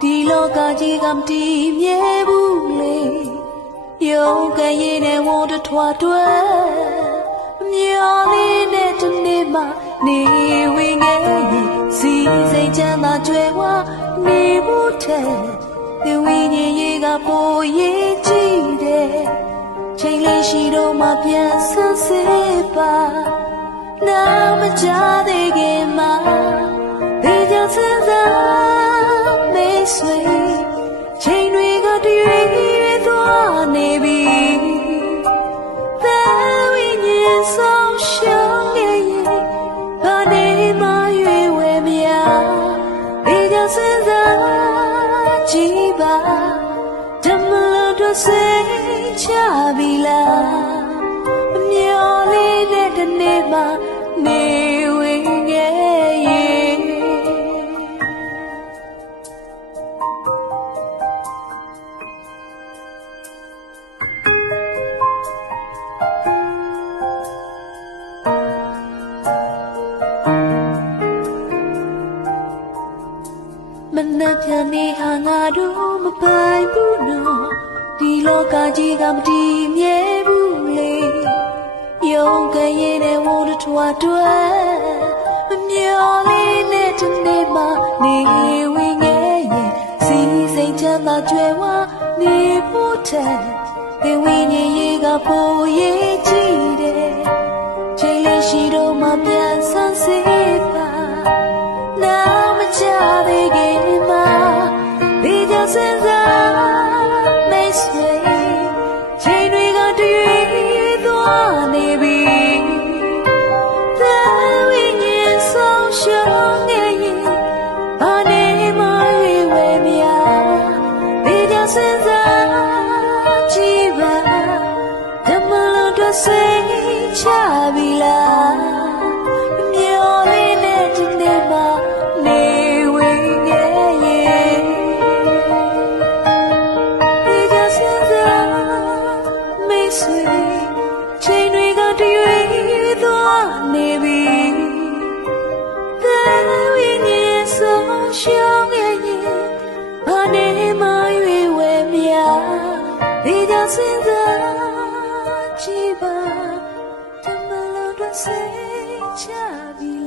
ဒီလောကကြီးကမတည်မြဲဘူးလေရုံးကရင်နဲ့ဝတ်ထွားတွဲမျောလေးနဲ့တနေ့မှနေဝင်ခဲ့ရင်စီစိတ်ချမ်းသာကြွယ်ဝနေဖို့တဲ့ဒီဝိညာဉ်ရေးကပိုရေးကြည့်တယ်ချိန်လေးရှိတော့မှပြန်ဆန်းစစ်ပါနာမကြသေးခင်မှာဒီကြစင်စားမေးဆွေချိန်တွေကတရွေ့ရွေ့သွားနေပြီတဲ့ဝိညာဉ်ဆောင်ရှောင်းနေရင်ဘာနေမှရွေဝဲမရဒီကြစင်စားကြည့်ပါဓမ္မလို့တော့စိတ်ချပြီလားမျောလေးနဲ့တနေ့မှနေဝင်ခဲ့ရင်မနှက်ပြန်နေဟာငါတို့မပိုင်ဘူးနော်ဒီလောကကြီးကမတည်မြဲဘူးလေရုံးကရင်နဲ့ဝတ်ထွားတွဲမမျောလေးနဲ့တနေ့မှနေဝင်ခဲ့ရင်စီစိတ်ချမ်းသာကြွယ်ဝနေဖို့တဲ့ဒီဝိညာဉ်ရေးကပိုရေးကြည့်တယ်ချိန်လေးရှိတော့မှပြန်ဆန်းစစ်ပါနာမချသေးခင်မှာဒီကြစင်စားမေးဆွေချိန်တွေကတရွေ့သွားနေပြီတဲ့ဝိညာဉ်ဆောင်ရှောင်းနေရင်ဘာနေမှရွေဝဲမရဒီကြစင်စားကြည့်ပါဓမ္မလို့တော့စိတ်ချပြီလားမျောလေးနဲ့ဒီနေ့မှနေဝင်ခဲ့ရင်ဒီကြစင်စားမေးဆွေချိန်တွေကတရွေ့သွားနေပြီတဲ့ဝိညာဉ်ဆောင်ရှောင်းခဲ့ရင်ဘာနေမှရွေဝဲမရဒီကြစင်စားကြည့်ပါဓမ္မလို့တော့စိတ်ချပြီ